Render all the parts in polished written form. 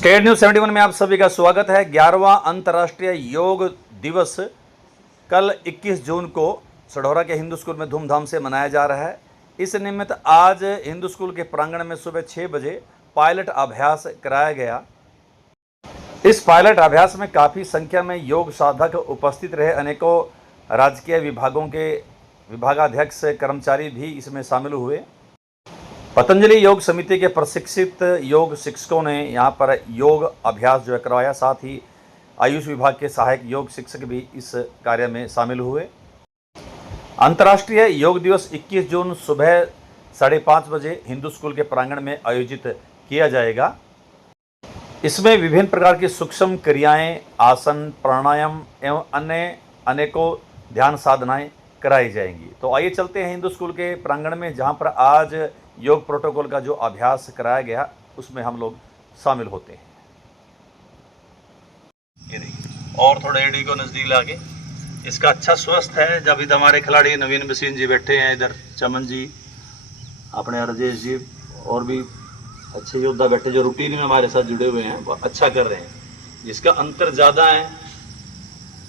State news 71 में आप सभी का स्वागत है। 11वां अंतर्राष्ट्रीय योग दिवस कल 21 जून को सढौरा के हिंदू स्कूल में धूमधाम से मनाया जा रहा है। इस निमित्त आज हिंदू स्कूल के प्रांगण में सुबह 6 बजे पायलट अभ्यास कराया गया। इस पायलट अभ्यास में काफ़ी संख्या में योग साधक उपस्थित रहे। अनेकों राजकीय विभागों के विभागाध्यक्ष कर्मचारी भी इसमें शामिल हुए। पतंजलि योग समिति के प्रशिक्षित योग शिक्षकों ने यहाँ पर योग अभ्यास जो है करवाया। साथ ही आयुष विभाग के सहायक योग शिक्षक भी इस कार्य में शामिल हुए। अंतर्राष्ट्रीय योग दिवस 21 जून सुबह 5:30 बजे हिंदू स्कूल के प्रांगण में आयोजित किया जाएगा। इसमें विभिन्न प्रकार की सूक्ष्म क्रियाएं, आसन, प्राणायाम एवं अन्य अनेकों ध्यान साधनाएं कराई जाएंगी। तो आइए चलते हैं हिंदू स्कूल के प्रांगण में, जहां पर आज योग प्रोटोकॉल का जो अभ्यास कराया गया उसमें हम लोग शामिल होते हैं। ये देखिए, और थोड़ा एडी को नजदीक लाके इसका अच्छा स्वस्थ है। जब इधर हमारे खिलाड़ी नवीन बसीन जी बैठे हैं, इधर चमन जी, अपने राजेश जी और भी अच्छे योद्धा बैठे जो रूटीन में हमारे साथ जुड़े हुए हैं, वो अच्छा कर रहे हैं। जिसका अंतर ज़्यादा है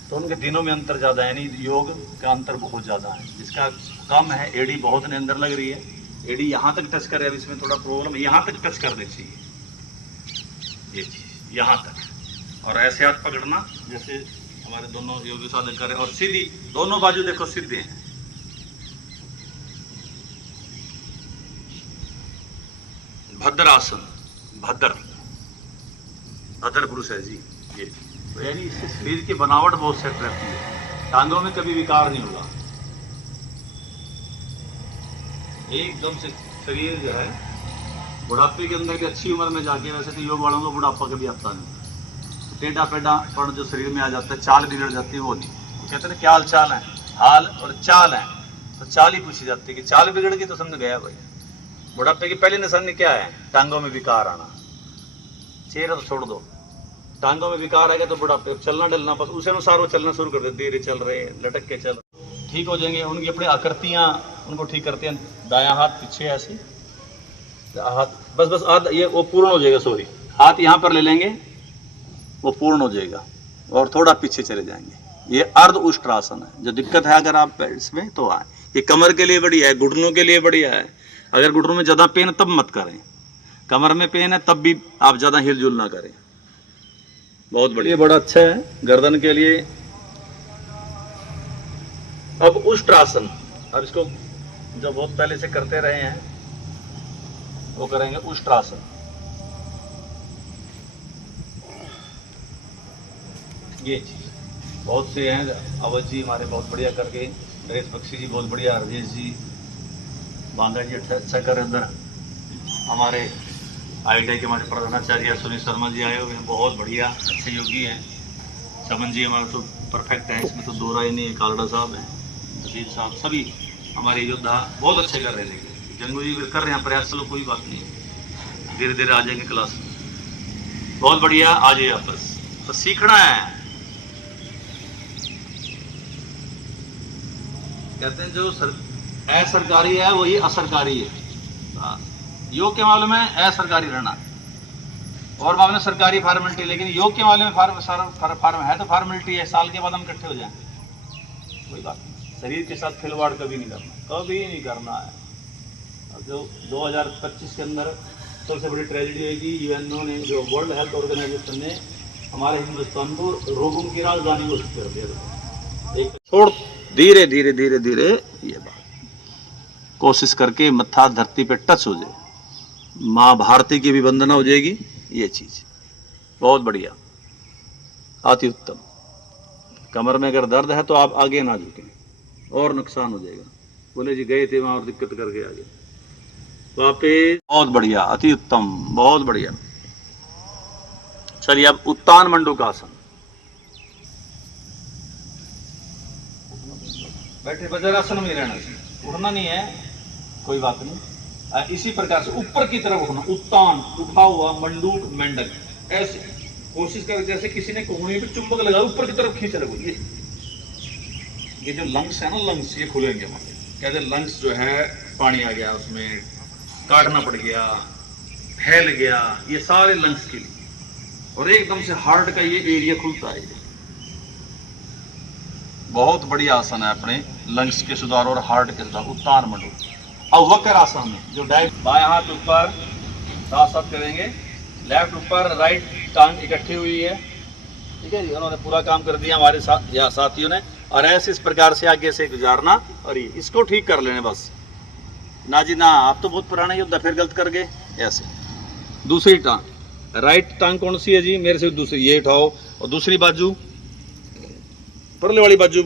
तो उनके दिनों में अंतर ज़्यादा है, नहीं योग का अंतर बहुत ज़्यादा है। जिसका कम है, एडी बहुत ने अंदर लग रही है, एडी यहाँ तक टच कर रहे हैं। अब इसमें थोड़ा प्रॉब्लम है, यहाँ तक टच करनी चाहिए, ये चीज़ यहाँ तक। और ऐसे हाथ पकड़ना जैसे हमारे दोनों योगी साधक कर रहे हैं। और सीधी दोनों बाजू देखो सीधे हैं। भद्रासन, भद्र पुरुष है जी ये। तो यानी इससे शरीर की बनावट बहुत सेट रहती है, टांगों में कभी विकार नहीं होगा। एकदम से शरीर जो है बुढ़ापे के अंदर की अच्छी उम्र में जाके, वैसे तो योग वालों को बुढ़ापा कभी आता नहीं, टेढ़ा पेढ़ा पण जो शरीर में आ जाता है, चाल बिगड़ जाती है, वो नहीं। वो कहते हैं क्या हाल चाल है, हाल और चाल है, तो चाल ही पूछी जाती है कि चाल बिगड़ गई तो समझ गया भाई। बुढ़ापे की पहली निशानी क्या है? टांगों में विकार आना। चेहरा तो छोड़ दो, टांगों में विकार आएगा तो बुढ़ापे। चलना डलना बस उस अनुसार वो चलना शुरू कर देते, धीरे चल रहे, लटक के चल, ठीक हो जाएंगे। उनकी अपनी आकृतियां उनको ठीक करते हैं। दायां हाथ पीछे ऐसे, हाथ बस आधा, ये वो पूर्ण हो जाएगा। सॉरी, हाथ यहाँ पर ले लेंगे, वो पूर्ण हो जाएगा और थोड़ा पीछे चले जाएंगे। ये अर्ध उष्ट्रासन है। जो दिक्कत है अगर आप इसमें तो आए, ये कमर के लिए बढ़िया है, घुटनों के लिए बढ़िया है। अगर घुटनों में ज्यादा पेन तब मत करें, कमर में पेन है तब भी आप ज्यादा हिलजुल ना करें। बहुत बढ़िया, बड़ा अच्छा है गर्दन के लिए। अब उष्ट्रासन, अब इसको जो बहुत पहले से करते रहे हैं वो करेंगे। उष्ट्रासन ये चीज बहुत से हैं। अवध जी हमारे बहुत बढ़िया करके, नरेश बख्शी जी बहुत बढ़िया, राजेश जी, बांदा जी अच्छा कर रहे। अंदर हमारे IIT के हमारे प्रधानाचार्य सुनील शर्मा जी आए हुए हैं, बहुत बढ़िया अच्छे योगी हैं। चमन जी हमारा तो परफेक्ट है, इसमें तो दो राय नहीं है। कालड़ा साहब हैं, नजीर साहब, सभी हमारे योद्धा बहुत अच्छे कर रहे हैं। जंगू जी कर रहे हैं प्रयास, चलो कोई बात नहीं, धीरे धीरे आ जाएंगे क्लास में। बहुत बढ़िया, आ जाइए आपस, तो सीखना है। कहते हैं जो असरकारी है वही असरकारी है। योग के मामले में असरकारी रहना और मामले में सरकारी फॉर्मेलिटी, लेकिन योग के मामले में फार्म है तो फॉर्मेलिटी है। साल के बाद हम इकट्ठे हो जाएंगे, कोई बात नहीं। शरीर के साथ खिलवाड़ कभी नहीं करना, कभी नहीं करना है। और जो 2025 के अंदर सबसे बड़ी ट्रेजेडी होगी, यूएनओ ने, जो वर्ल्ड हेल्थ ऑर्गेनाइजेशन ने हमारे हिंदुस्तान को रोगों की राजधानी घोषित कर दिया। एक छोड़, धीरे धीरे धीरे धीरे ये बात कोशिश करके मत्था धरती पे टच हो जाए, माँ भारती की भी वंदना हो जाएगी। ये चीज बहुत बढ़िया, अति उत्तम। कमर में अगर दर्द है तो आप आगे ना झुकें और नुकसान हो जाएगा। बोले जी गए थे वहां और दिक्कत करके आगे वापिस। बहुत बढ़िया, अति उत्तम, बहुत बढ़िया। चलिए अब उत्तान मंडूकासन। बैठे वज्रासन में रहना चाहिए, उठना नहीं है, कोई बात नहीं। इसी प्रकार से ऊपर की तरफ उठना, उत्तान, उठा हुआ, मंडूक, मेंढक, ऐसे कोशिश कर जैसे किसी ने कोहनी पे चुंबक लगा, ऊपर की तरफ खींच रहे। ये जो लंग्स है ना, लंग्स ये खुलेंगे हमारे। कहते लंग्स जो है पानी आ गया उसमें, काटना पड़ गया, फैल गया, ये सारे लंग्स के लिए। और एकदम से हार्ट का ये एरिया खुलता है। बहुत बढ़िया आसन है अपने लंग्स के सुधार और हार्ट के सुधार। उत्तान मंडल। अब वक्र आसन में जो डायरेक्ट बाएं हाथ ऊपर साथ साथ करेंगे, लेफ्ट ऊपर, राइट टांग इकट्ठी हुई है। ठीक है जी, उन्होंने पूरा काम कर दिया हमारे साथ या साथियों ने। और ऐसे इस प्रकार से आगे से गुजारना और ये इसको ठीक कर लेने बस। ना जी ना, आप तो बहुत पुराने योद्धा, फिर गलत कर गए। ऐसे दूसरी टांग, राइट टांग कौन सी है जी, मेरे से दूसरी, ये उठाओ। और दूसरी बाजू, परले वाली बाजू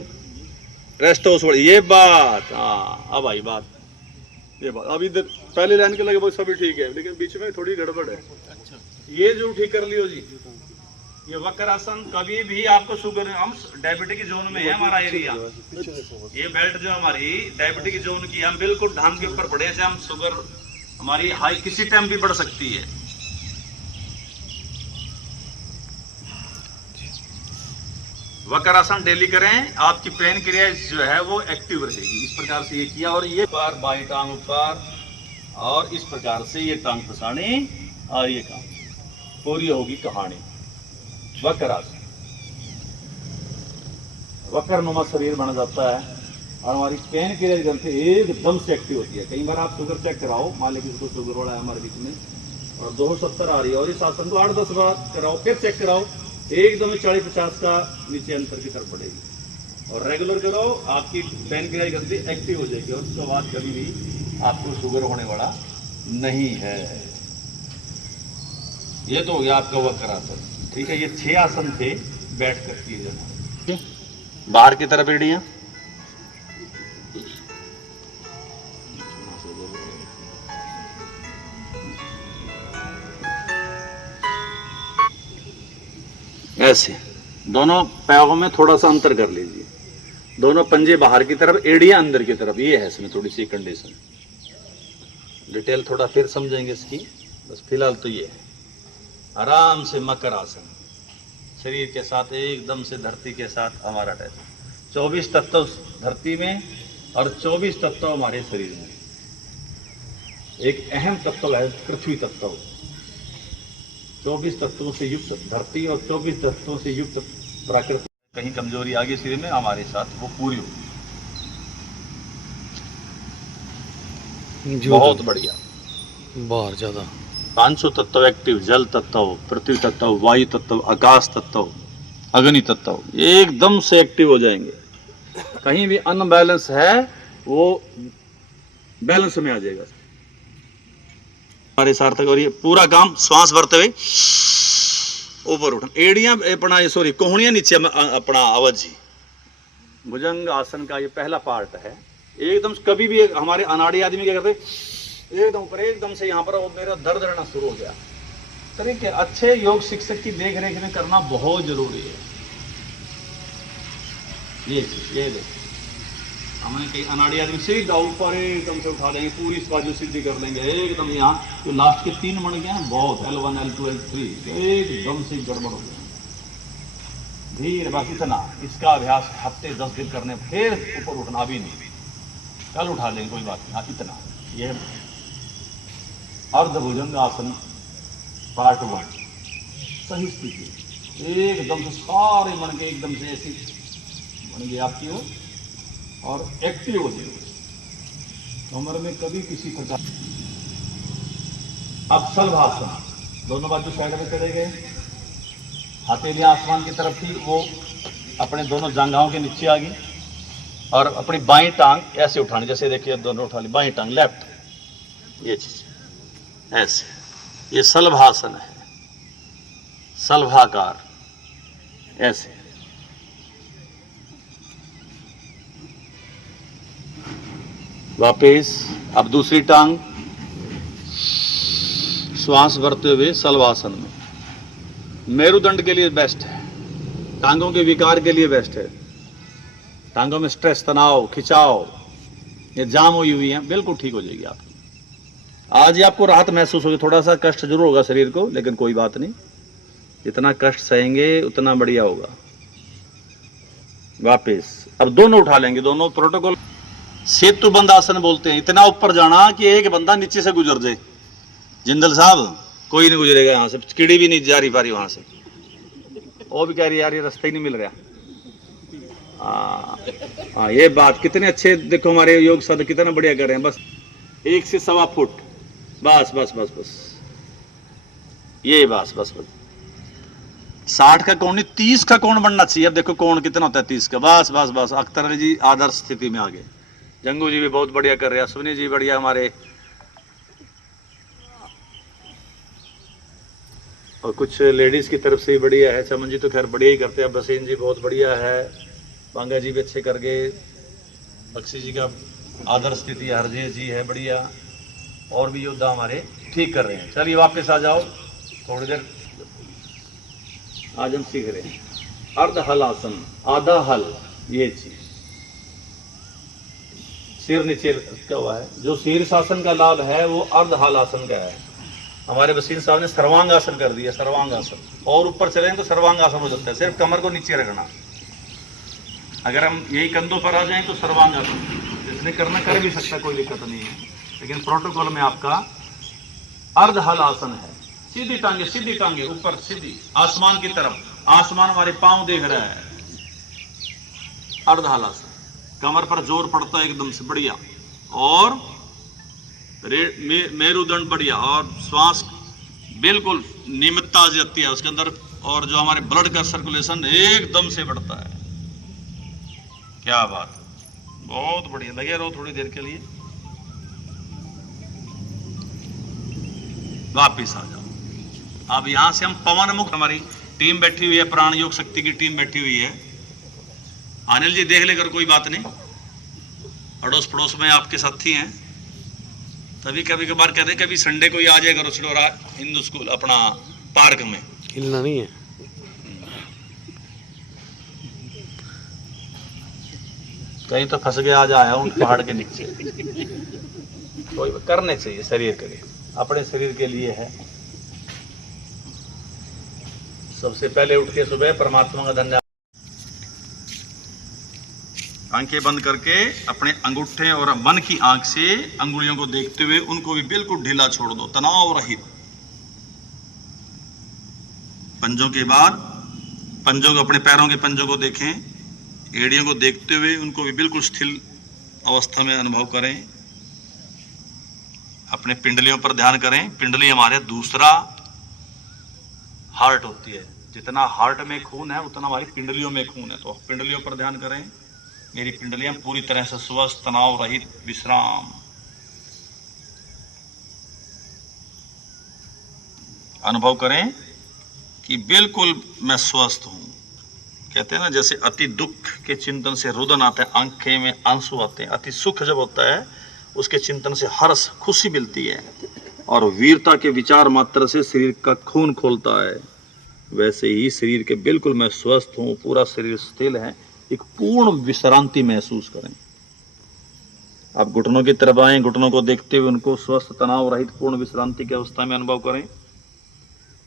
रेस्ट हाउस वाली, ये बात। हाँ अब आई बात, ये बात। अब इधर पहले लाइन के लगे वो सभी ठीक है, लेकिन बीच में थोड़ी गड़बड़ है। ये जो ठीक कर लियो जी, ये वक्र आसन। कभी भी आपको शुगर, हम डायबिटिक जोन में है हमारा एरिया, ये बेल्ट जो हमारी डायबिटिक जोन की, हम बिल्कुल ढांग के ऊपर बढ़े से, हम शुगर हमारी हाई किसी टाइम भी बढ़ सकती है। वक्र आसन डेली करें, आपकी पेन क्रिया जो है वो एक्टिव रहेगी। इस प्रकार से ये किया, और ये बार बाई टांग ऊपर, और इस प्रकार से ये टांग फसानी, और ये काम पूरी होगी कहानी। वक्र आसन, वक्र नुमा शरीर बन जाता है, और हमारी पेन क्रिया ग्रंथि एकदम से एक्टिव होती है। कई बार आप शुगर चेक कराओ, मान लीजिए किसी को शुगर वाला है हमारे बीच में, और 270 आ रही है, और इस आसन को 8-10 बार कराओ, फिर चेक कराओ, एकदम 40-50 का नीचे अंतर की तरफ बढ़ेगी। और रेगुलर करो, आपकी पेन क्रिया ग्रंथि एक्टिव हो जाएगी, और उसके बाद कभी भी आपको शुगर होने वाला नहीं है। ये तो हो गया आपका वक्र आसन। ठीक है, ये 6 आसन थे बैठ कर किए जाना। बाहर की तरफ एड़ियां, ऐसे दोनों पैरों में थोड़ा सा अंतर कर लीजिए, दोनों पंजे बाहर की तरफ, एड़ियां अंदर की तरफ। ये है इसमें थोड़ी सी कंडीशन, डिटेल थोड़ा फिर समझेंगे इसकी, बस फिलहाल तो ये है। आराम से मकर आसन, शरीर के साथ एकदम से धरती के साथ हमारा अटैच। 24 तत्व धरती में और 24 तत्व हमारे शरीर में। एक अहम तत्व है पृथ्वी तत्व। 24 तत्वों से युक्त धरती और 24 तत्वों से युक्त प्रकृति। कहीं कमजोरी आगे शरीर में हमारे साथ वो पूरी होगी। बहुत बढ़िया, बहुत ज्यादा। 500 तत्व एक्टिव, जल तत्व, पृथ्वी तत्व, वायु तत्व, आकाश तत्व, अग्नि तत्व एकदम से एक्टिव हो जाएंगे। कहीं भी अनबैलेंस है वो बैलेंस में आ जाएगा हमारे सार्थक। और ये पूरा काम श्वास भरते हुए ऊपर उठना, एड़ियां अपना, सॉरी कोहनियां नीचे अपना आवाज जी। भुजंग आसन का ये पहला पार्ट है। एकदम कभी भी हमारे अनाड़ी आदमी क्या करते, एकदम ऊपर, एकदम से यहाँ पर मेरा दर्द रहना शुरू हो गया। तरीके अच्छे योग शिक्षक की देख रेख में करना बहुत जरूरी है। ये देखो, हमने कई अनाड़ी आदमी सीधा ऊपर एकदम से उठा देंगे, पूरी इस बाजू सीधी कर लेंगे एकदम। यहाँ जो लास्ट के 3 बन गए हैं बहुत, L1 L2 L3 एकदम से गड़बड़ हो गया। धीरे बस इतना, इसका अभ्यास हफ्ते 10 दिन करने, फिर ऊपर उठना भी नहीं, कल उठा लेंगे कोई बात नहीं। हाँ इतना, ये अर्धभुजंग आसन पार्ट 1। सही स्थिति एकदम से सारे बन के एकदम से ऐसी बन गई आपकी वो, और एक्टिव हो जाएगी कमर में कभी किसी प्रकार। अब शलभासन, दोनों बाजू साइड में चले गए, हथेलियां आसमान की तरफ थी, वो अपने दोनों जांघाओं के नीचे आ गई, और अपनी बाईं टांग ऐसे उठानी, जैसे देखिए दोनों उठा ली, बाईं टांग लेफ्ट, ये चीज ऐसे। ये शलभासन है, शलभाकार ऐसे। वापिस अब दूसरी टांग श्वास भरते हुए शलभासन में। मेरुदंड के लिए बेस्ट है, टांगों के विकार के लिए बेस्ट है। टांगों में स्ट्रेस, तनाव, खिंचाव, ये जाम हुई हुई है, बिल्कुल ठीक हो जाएगी आपकी। आज ही आपको राहत महसूस होगी, थोड़ा सा कष्ट जरूर होगा शरीर को, लेकिन कोई बात नहीं, जितना कष्ट सहेंगे उतना बढ़िया होगा। वापिस अब दोनों उठा लेंगे, दोनों प्रोटोकॉल। सेतु बंद आसन बोलते हैं, इतना ऊपर जाना कि एक बंदा नीचे से गुजर जाए। जिंदल साहब कोई नहीं गुजरेगा यहाँ से, कीड़ी भी नहीं जा रही पारी वहां से। वो भी कह रही यार ये रास्ता ही नहीं मिल रहा। हाँ ये बात, कितने अच्छे देखो हमारे योग साधक कितना बढ़िया कर रहे हैं। बस 1 से 1.25 फुट, बस बस बस बस, ये बस बस बस। 60 का कोण नहीं, 30 का कोण बनना चाहिए। अब देखो कोण कितना होता है 30 का, बस बस बस। अख्तर अली जी आदर्श स्थिति में आ गए, जंगू जी भी बहुत बढ़िया कर रहे हैं, अश्विनी जी बढ़िया हमारे, और कुछ लेडीज की तरफ से भी बढ़िया है। चमन जी तो खैर बढ़िया ही करते हैं, बसीन जी बहुत बढ़िया है, बांगा जी भी अच्छे कर गए, बख्शी जी का आदर्श स्थिति, हरजीत जी है बढ़िया, और भी योद्धा हमारे ठीक कर रहे हैं। चलिए वापस आ जाओ थोड़ी देर, आज हम सीख रहे हैं अर्ध हल आसन, आधा हल, ये चीज सिर नीचे क्या हुआ है। जो शीर्षासन का लाभ है वो अर्ध हल आसन का है। हमारे वसीम साहब ने सर्वांगासन कर दिया, सर्वांगासन, और ऊपर चले तो सर्वांगासन हो जाता है। सिर्फ कमर को नीचे रखना, अगर हम यही कंधों पर आ जाएं तो सर्वांगासन, जिसने करना कर भी सकता, कोई दिक्कत नहीं है, लेकिन प्रोटोकॉल में आपका अर्ध हल आसन है। सीधी टांगे ऊपर, सीधी आसमान की तरफ, आसमान हमारे पांव देख रहा है, अर्ध हल आसन। कमर पर जोर पड़ता है एकदम से बढ़िया, और मेरुदंड बढ़िया, और श्वास बिल्कुल नियमितता आ जाती है उसके अंदर, और जो हमारे ब्लड का सर्कुलेशन एकदम से बढ़ता है। क्या बात, बहुत बढ़िया। लगे रहो थोड़ी देर के लिए, वापिस आ जाओ। अब यहां से हम पवन मुक्त, हमारी टीम बैठी हुई है, प्राण योग शक्ति की टीम बैठी हुई है। अनिल जी देख लेकर, कोई बात नहीं, अड़ोस पड़ोस में आपके साथी हैं, तभी कभी कभार कहते हैं कभी संडे को ही आ जाए करो छिड़ोरा हिंदू स्कूल अपना पार्क में। हिलना नहीं है, कहीं तो फंस गया, आज आया हूं पहाड़ के नीचे। कोई करने चाहिए शरीर के लिए, अपने शरीर के लिए है। सबसे पहले उठ के सुबह परमात्मा का धन्यवाद, आंखें बंद करके अपने अंगूठे और मन की आंख से अंगुलियों को देखते हुए उनको भी बिल्कुल ढीला छोड़ दो, तनाव रहित। पंजों के बाद पंजों को, अपने पैरों के पंजों को देखें, एड़ियों को देखते हुए उनको भी बिल्कुल स्थिर अवस्था में अनुभव करें। अपने पिंडलियों पर ध्यान करें। पिंडली हमारे दूसरा हार्ट होती है, जितना हार्ट में खून है उतना हमारी पिंडलियों में खून है, तो पिंडलियों पर ध्यान करें। मेरी पिंडलियां पूरी तरह से स्वस्थ, तनाव रहित, विश्राम। अनुभव करें कि बिल्कुल मैं स्वस्थ हूं। कहते हैं ना, जैसे अति दुख के चिंतन से रुदन आता है, आंखें में आंसू आते हैं। अति सुख जब होता है उसके चिंतन से हर्ष, खुशी मिलती है, और वीरता के विचार मात्र से शरीर का खून खोलता है। वैसे ही शरीर के बिल्कुल मैं स्वस्थ हूं, पूरा शरीर स्थिर है, एक पूर्ण विश्रांति महसूस करें। आप घुटनों की तरफ आए, घुटनों को देखते हुए उनको स्वस्थ, तनाव रहित, पूर्ण विश्रांति की अवस्था में अनुभव करें।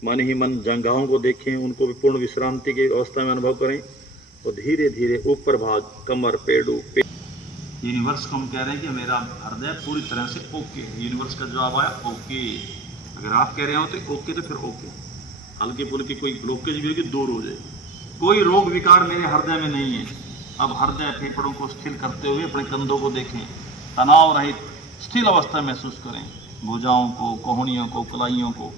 मन ही मन जंघाओं को देखें, उनको भी पूर्ण विश्रांति की अवस्था में अनुभव करें। और धीरे धीरे ऊपर भाग, कमर, पेड़ू, यूनिवर्स को हम कह रहे हैं कि मेरा हृदय पूरी तरह से ओके। यूनिवर्स का जवाब आया ओके। अगर आप कह रहे हो तो ओके, तो फिर ओके। हल्की फुल्की कोई ब्लॉकेज भी होगी, दूर हो जाए। कोई रोग विकार मेरे हृदय में नहीं है। अब हृदय फेफड़ों को स्थिर करते हुए अपने कंधों को देखें, तनाव रहित स्थिर अवस्था महसूस करें। भुजाओं को, कोहनियों को, कलाइयों को,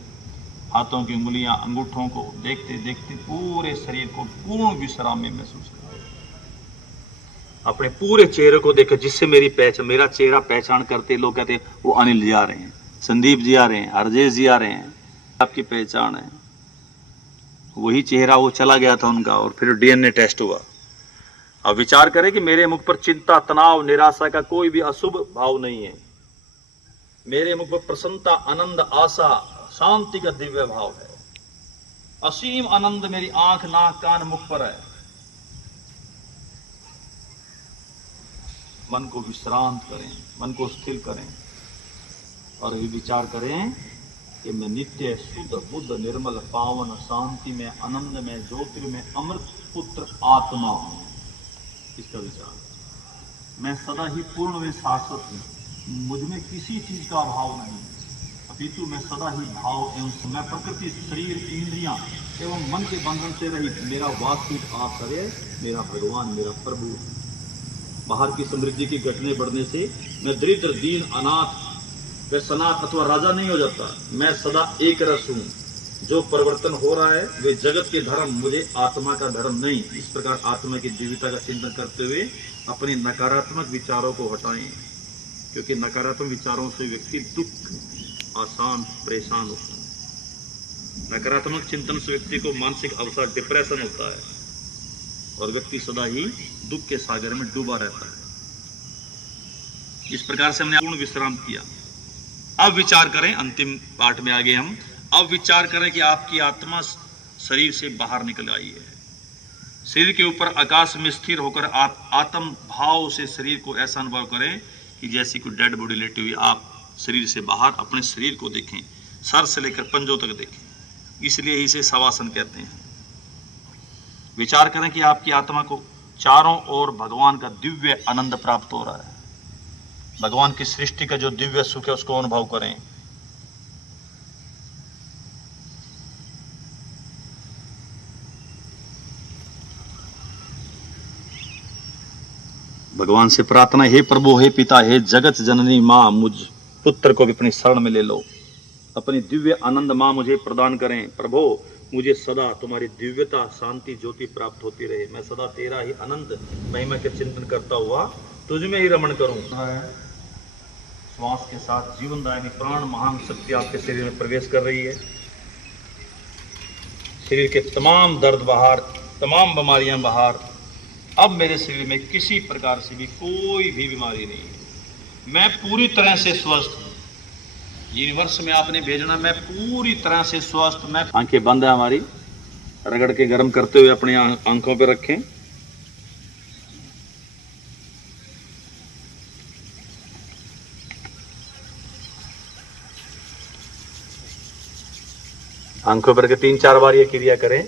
हाथों की उंगलियां, अंगूठों को देखते देखते पूरे शरीर को पूर्ण विश्राम में महसूस करें। अपने पूरे चेहरे को देखें, जिससे मेरा चेहरा पहचान करते लोग कहते हैं वो अनिल जी आ रहे हैं, संदीप जी आ रहे हैं, हरजेश जी आ रहे हैं, आपकी पहचान है। वही चेहरा वो चला गया था उनका, और फिर डीएनए टेस्ट हुआ। अब विचार करें कि मेरे मुख पर चिंता, तनाव, निराशा का कोई भी अशुभ भाव नहीं है। मेरे मुख पर प्रसन्नता, आनंद, आशा, शांति का दिव्य भाव है। असीम आनंद मेरी आंख, नाक, कान, मुख पर है। मन को विश्रांत करें, मन को स्थिर करें, और भी विचार करें कि मैं नित्य शुद्ध, बुद्ध, निर्मल, पावन, शांति में, आनंद में, ज्योतिर्मय, अमृत पुत्र आत्मा हूं। इसका विचार, मैं सदा ही पूर्ण व शाश्वत हूं, मुझ में किसी चीज का अभाव नहीं है। हेतु मैं सदा ही भाव एवं मैं प्रकृति शरीर इंद्रियां एवं मन के बंधन से रहित मेरा वास्तविक आश्रय मेरा भगवान मेरा प्रभु। बाहर की समृद्धि की घटने बढ़ने से मैं दरिद्र दीन अनाथ व सनाथ अथवा राजा नहीं हो जाता। मैं सदा एक रस हूं। जो परिवर्तन हो रहा है वे जगत के धर्म, मुझे आत्मा का धर्म नहीं। इस प्रकार आत्मा की दिव्यता का चिंतन करते हुए अपने नकारात्मक विचारों को हटाएं, क्योंकि नकारात्मक विचारों से व्यक्ति दुख आसान परेशान होता है। नकारात्मक चिंतन से व्यक्ति को मानसिक अवसाद डिप्रेशन होता है और व्यक्ति सदा ही दुख के सागर में डूबा रहता है। इस प्रकार से हमने पूर्ण विश्राम किया। अब विचार करें, अंतिम पाठ में आगे हम अब विचार करें कि आपकी आत्मा शरीर से बाहर निकल आई है। शरीर के ऊपर आकाश में स्थिर होकर आप आत्म भाव से शरीर को ऐसा अनुभव करें कि जैसी कोई डेड बॉडी लेटी हुई। आप शरीर से बाहर अपने शरीर को देखें, सर से लेकर पंजों तक देखें, इसलिए इसे शवासन कहते हैं। विचार करें कि आपकी आत्मा को चारों ओर भगवान का दिव्य आनंद प्राप्त हो रहा है। भगवान की सृष्टि का जो दिव्य सुख है उसको अनुभव करें। भगवान से प्रार्थना, हे प्रभु, हे पिता, हे जगत जननी माँ, मुझ पुत्र को भी अपनी शरण में ले लो। अपनी दिव्य आनंद माँ मुझे प्रदान करें। प्रभु, मुझे सदा तुम्हारी दिव्यता शांति ज्योति प्राप्त होती रहे। मैं सदा तेरा ही अनंत महिमा के चिंतन करता हुआ तुझ में ही रमण करूं। श्वास के साथ जीवनदायिनी प्राण महान शक्ति आपके शरीर में प्रवेश कर रही है। शरीर के तमाम दर्द बाहर, तमाम बीमारियां बाहर। अब मेरे शरीर में किसी प्रकार से भी कोई भी बीमारी नहीं है। मैं पूरी तरह से स्वस्थ हूं। यूनिवर्स में आपने भेजना, मैं पूरी तरह से स्वस्थ। मैं आंखें बंद है हमारी, रगड़ के गर्म करते हुए अपनी आंखों पे रखें। आंखों पर के 3-4 बार ये क्रिया करें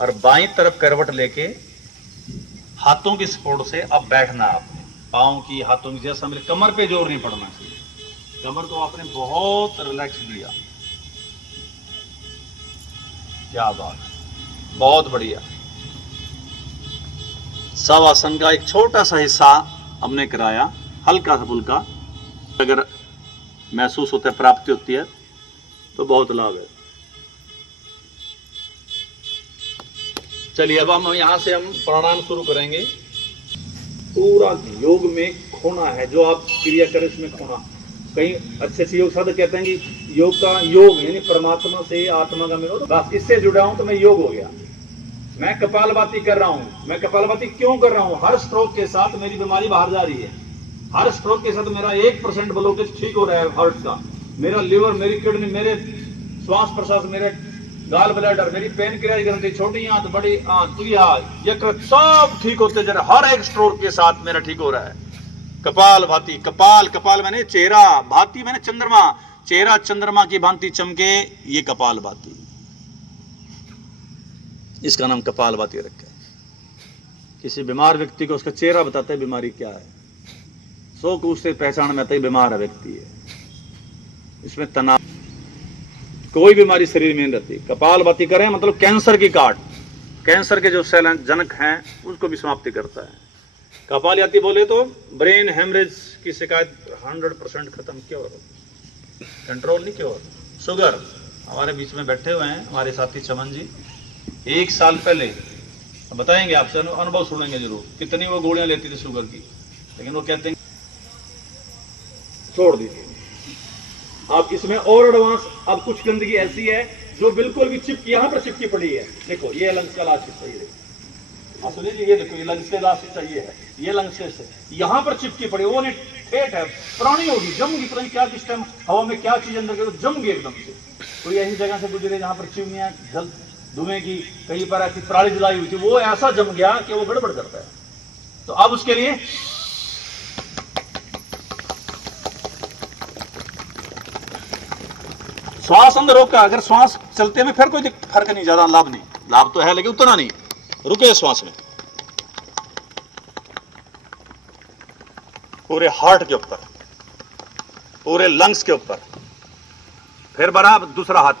और बाईं तरफ करवट लेके हाथों की सपोर्ट से अब बैठना। आपने पाँव की, हाथों की, जैसा मेरे कमर पे जोर नहीं पड़ना चाहिए। कमर को आपने बहुत रिलैक्स दिया। क्या बात, बहुत बढ़िया। शवासन का एक छोटा सा हिस्सा हमने कराया, हल्का सा फुल्का। अगर महसूस होता है, प्राप्ति होती है तो बहुत लाभ है। चलिए अब हम यहां से हम प्राणायाम शुरू करेंगे। पूरा योग में खोना है, जो आप क्रिया करें इसमें खोना। कई अच्छे योग साधक कहते हैं कि योग का योग यानी परमात्मा से आत्मा का मिलो, बस इससे जुड़ा हूं तो मैं योग हो गया। मैं कपालभाति कर रहा हूं। मैं कपालभाति क्यों कर रहा हूं? हर स्ट्रोक के साथ मेरी बीमारी बाहर जा रही है। हर स्ट्रोक के साथ मेरा 1% ब्लॉकेज ठीक हो रहा है हार्ट का। मेरा लिवर, मेरी किडनी, मेरे श्वास प्रश्वास, मेरे गाल ब्लैडर, मेरी पेनक्रियाज ग्रंथि, छोटी आंत, बड़ी आंत, यकृत, सब ठीक होते जा रहे। हर एक स्ट्रोक के साथ मेरा ठीक हो रहा है। कपाल भाती, कपाल, कपाल मैंने चेहरा, भाती मैंने चंद्रमा, चेहरा चंद्रमा की भांति चमके, ये कपाल भाती। इसका नाम कपाल भाती रखा है। किसी बीमार व्यक्ति को उसका चेहरा बताता है बीमारी क्या है। 100 को उससे पहचान में आता है बीमार व्यक्ति है। इसमें तनाव, कोई बीमारी शरीर में नहीं रहती। कपालभाति करें मतलब कैंसर की काट, कैंसर के जो सेल जनक हैं उसको भी समाप्ति करता है। कपालभाति बोले तो ब्रेन हेमरेज की शिकायत 100% खत्म। क्यों कंट्रोल नहीं, क्यों शुगर। हमारे बीच में बैठे हुए हैं हमारे साथी चमन जी। 1 साल पहले बताएंगे, आपसे अनुभव सुनेंगे जरूर, कितनी वो गोलियां लेती थी शुगर की, लेकिन वो कहते हैं छोड़ दीजिए। अब इसमें और एडवांस, अब कुछ गंदगी ऐसी है जो बिल्कुल भी चिपकी, यहाँ पर चिपकी पड़ी है। देखो ये लंग्स का इलाज चाहिए, सुनिए जी, ये देखो ये लंग्स का इलाज चाहिए है। ये लंग्स से यहाँ पर चिपकी पड़ी, वो नहीं ठेठ है, पुरानी होगी, जम गई। पता नहीं क्या किस टाइम हवा में क्या चीज अंदर गई, जम गई एकदम से। कोई ऐसी जगह से गुजरे जहाँ पर चिमनियाँ जल धुएं की, कहीं पर ऐसी पराली जलाई हुई थी, वो ऐसा जम गया कि वो गड़बड़ करता है। तो अब उसके लिए श्वास अंदर रोका। अगर श्वास चलते में फिर कोई फर्क नहीं, ज्यादा लाभ नहीं, लाभ तो है लेकिन उतना नहीं। रुके श्वास में, पूरे हार्ट के ऊपर, पूरे लंग्स के ऊपर, फिर बढ़ा दूसरा हाथ,